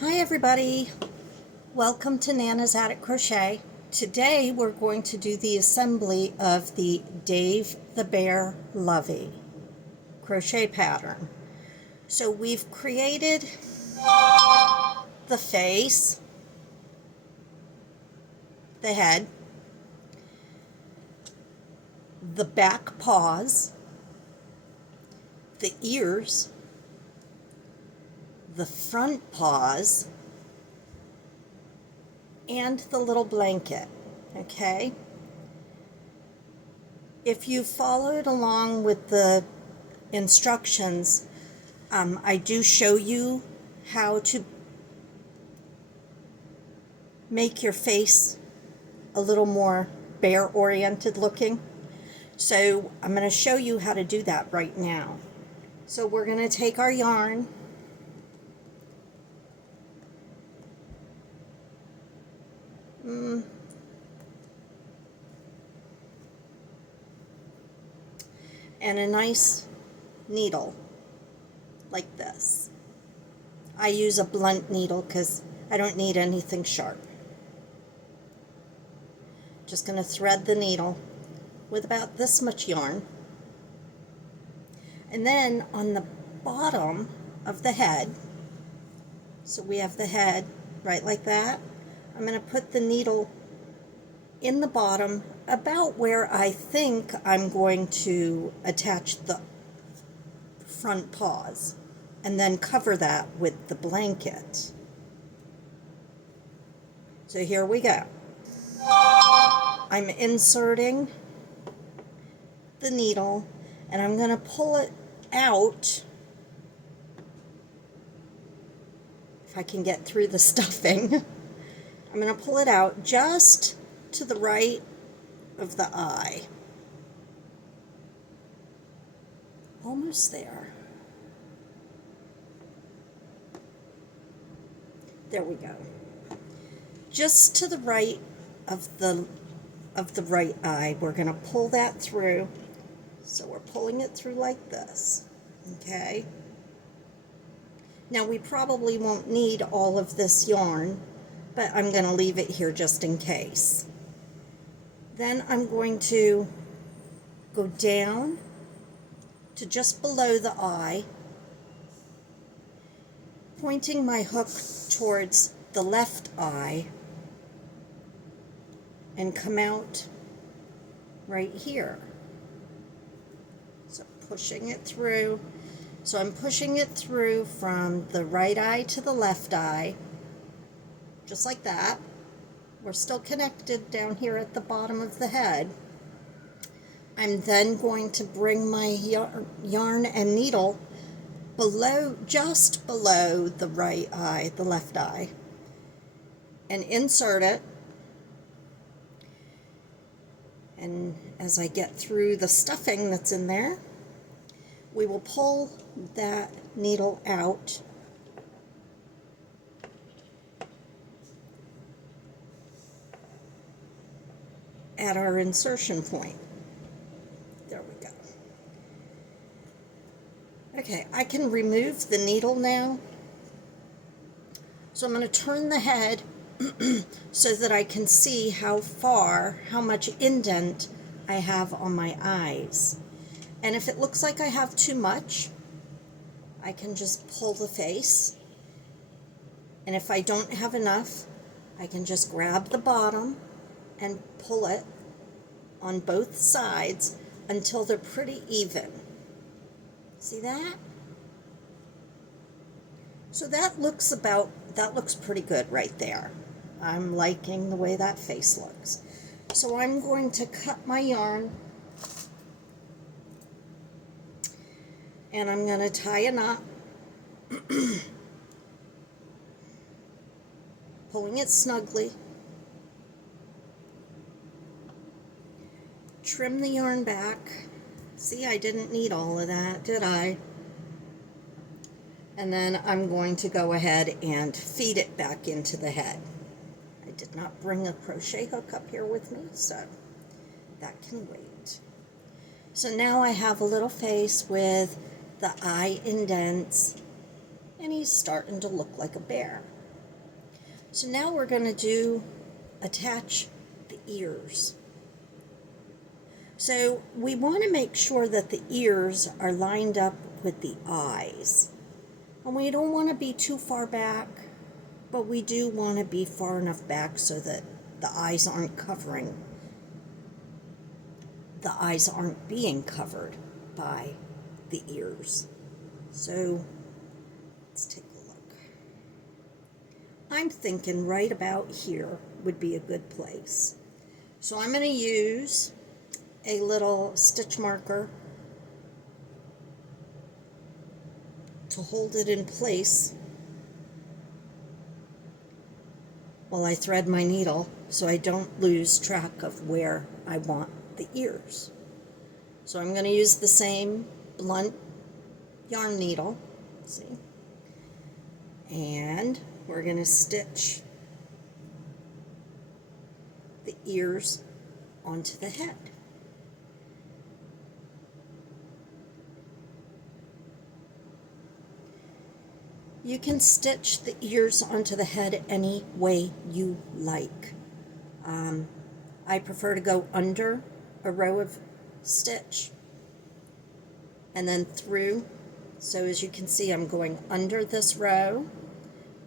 Hi everybody, welcome to Nana's Attic Crochet. Today we're going to do the assembly of the Dave the Bear Lovey crochet pattern. So we've created the face, the head, the back paws, the ears, the front paws, and the little blanket, okay? If you followed along with the instructions, I do show you how to make your face a little more bear-oriented looking. So I'm going to show you how to do that right now. So we're going to take our yarn, and a nice needle like this. I use a blunt needle because I don't need anything sharp. Just going to thread the needle with about this much yarn. And then on the bottom of the head, so we have the head right like that, I'm going to put the needle in the bottom about where I think I'm going to attach the front paws, and then cover that with the blanket. So here we go. I'm inserting the needle and I'm going to pull it out, if I can get through the stuffing. I'm going to pull it out just to the right of the eye. Almost there. There we go. Just to the right of the right eye. We're going to pull that through. So we're pulling it through like this. Okay? Now we probably won't need all of this yarn, but I'm going to leave it here just in case. Then I'm going to go down to just below the eye, pointing my hook towards the left eye, and come out right here. So pushing it through. So I'm pushing it through from the right eye to the left eye, just like that. We're still connected down here at the bottom of the head. I'm then going to bring my yarn and needle below, just below the right eye, the left eye, and insert it. And as I get through the stuffing that's in there, we will pull that needle out at our insertion point. There we go. Okay, I can remove the needle now. So I'm going to turn the head so that I can see how much indent I have on my eyes. And if it looks like I have too much, I can just pull the face. And if I don't have enough, I can just grab the bottom and pull it on both sides until they're pretty even. See that? So that looks pretty good right there. I'm liking the way that face looks. So I'm going to cut my yarn and I'm going to tie a knot, pulling it snugly. Trim the yarn back. See, I didn't need all of that, did I? And then I'm going to go ahead and feed it back into the head. I did not bring a crochet hook up here with me, so that can wait. So now I have a little face with the eye indents, and he's starting to look like a bear. So now we're going to attach the ears. So we want to make sure that the ears are lined up with the eyes. And we don't want to be too far back, but we do want to be far enough back so that the eyes aren't being covered by the ears. So let's take a look. I'm thinking right about here would be a good place. So I'm going to use a little stitch marker to hold it in place while I thread my needle so I don't lose track of where I want the ears. So I'm going to use the same blunt yarn needle, see, and we're going to stitch the ears onto the head. You can stitch the ears onto the head any way you like. I prefer to go under a row of stitch and then through. So as you can see, I'm going under this row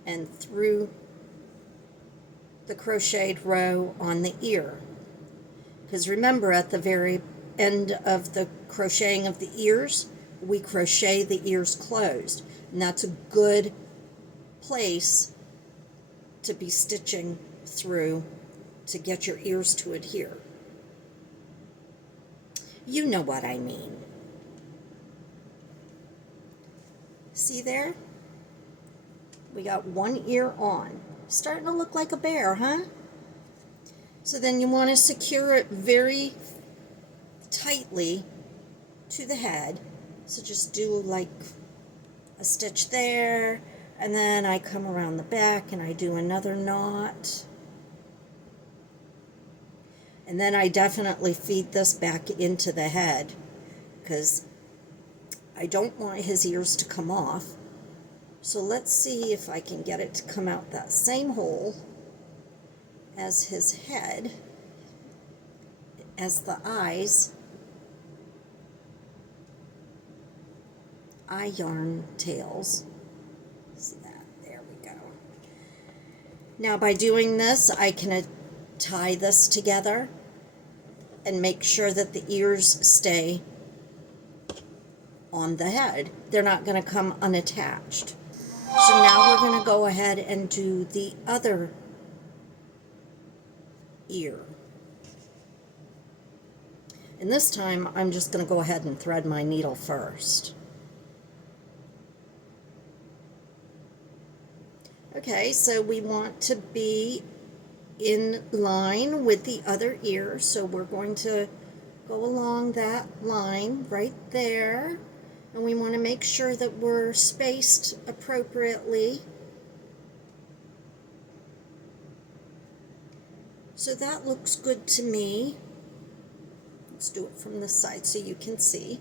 and through the crocheted row on the ear. Because remember, at the very end of the crocheting of the ears, we crochet the ears closed. And that's a good place to be stitching through to get your ears to adhere. You know what I mean. See there? We got one ear on. Starting to look like a bear, huh? So then you want to secure it very tightly to the head. So just do like a stitch there, and then I come around the back and I do another knot. And then I definitely feed this back into the head because I don't want his ears to come off. So let's see if I can get it to come out that same hole as his head, as the eyes. Eye yarn tails. See that? There we go. Now by doing this, I can tie this together and make sure that the ears stay on the head. They're not going to come unattached. So now we're going to go ahead and do the other ear. And this time I'm just going to go ahead and thread my needle first. Okay, so we want to be in line with the other ear, so we're going to go along that line right there, and we want to make sure that we're spaced appropriately. So that looks good to me. Let's do it from the side so you can see.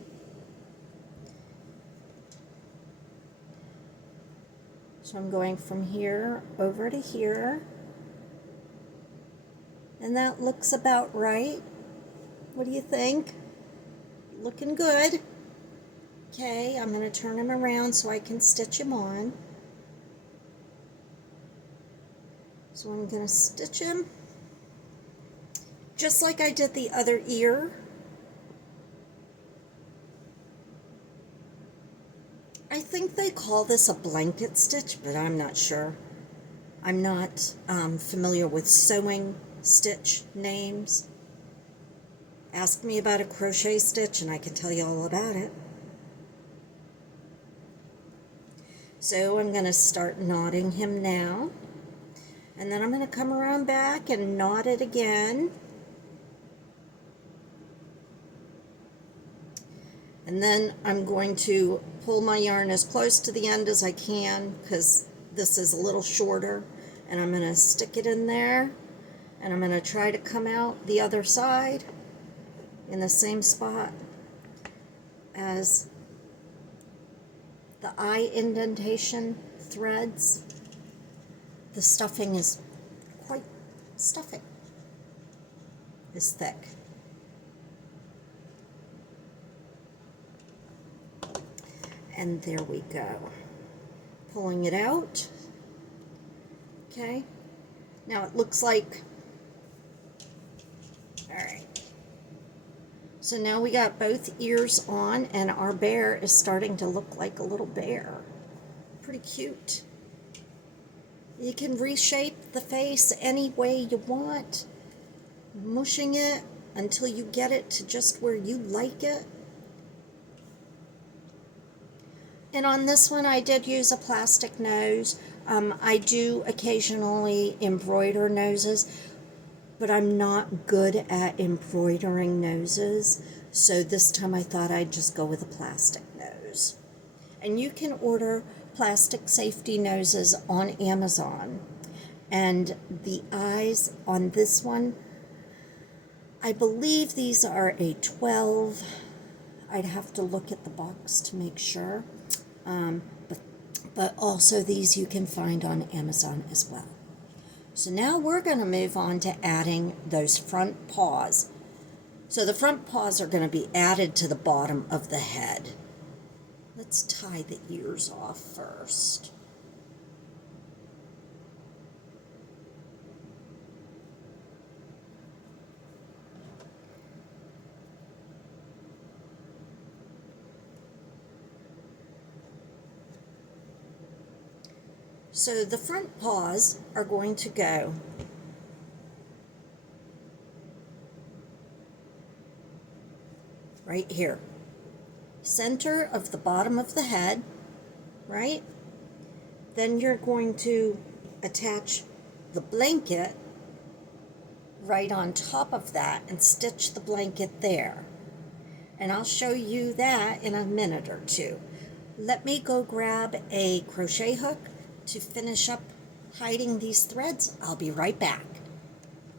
So I'm going from here over to here, and that looks about right. What do you think? Looking good. Okay, I'm going to turn him around so I can stitch him on. So I'm going to stitch him just like I did the other ear. I think they call this a blanket stitch, but I'm not sure. I'm not familiar with sewing stitch names. Ask me about a crochet stitch and I can tell you all about it. So I'm going to start knotting him now. And then I'm going to come around back and knot it again. And then I'm going to pull my yarn as close to the end as I can because this is a little shorter. And I'm going to stick it in there. And I'm going to try to come out the other side in the same spot as the eye indentation threads. The stuffing is stuffing is thick. And there we go. Pulling it out. Okay. Now it looks like, all right. So now we got both ears on, and our bear is starting to look like a little bear. Pretty cute. You can reshape the face any way you want, mushing it until you get it to just where you like it. And on this one, I did use a plastic nose. I do occasionally embroider noses, but I'm not good at embroidering noses. So this time I thought I'd just go with a plastic nose. And you can order plastic safety noses on Amazon. And the eyes on this one, I believe these are a 12. I'd have to look at the box to make sure. But also these you can find on Amazon as well. So now we're going to move on to adding those front paws. So the front paws are going to be added to the bottom of the head. Let's tie the ears off first. So the front paws are going to go right here, center of the bottom of the head, right? Then you're going to attach the blanket right on top of that and stitch the blanket there. And I'll show you that in a minute or two. Let me go grab a crochet hook to finish up hiding these threads. I'll be right back.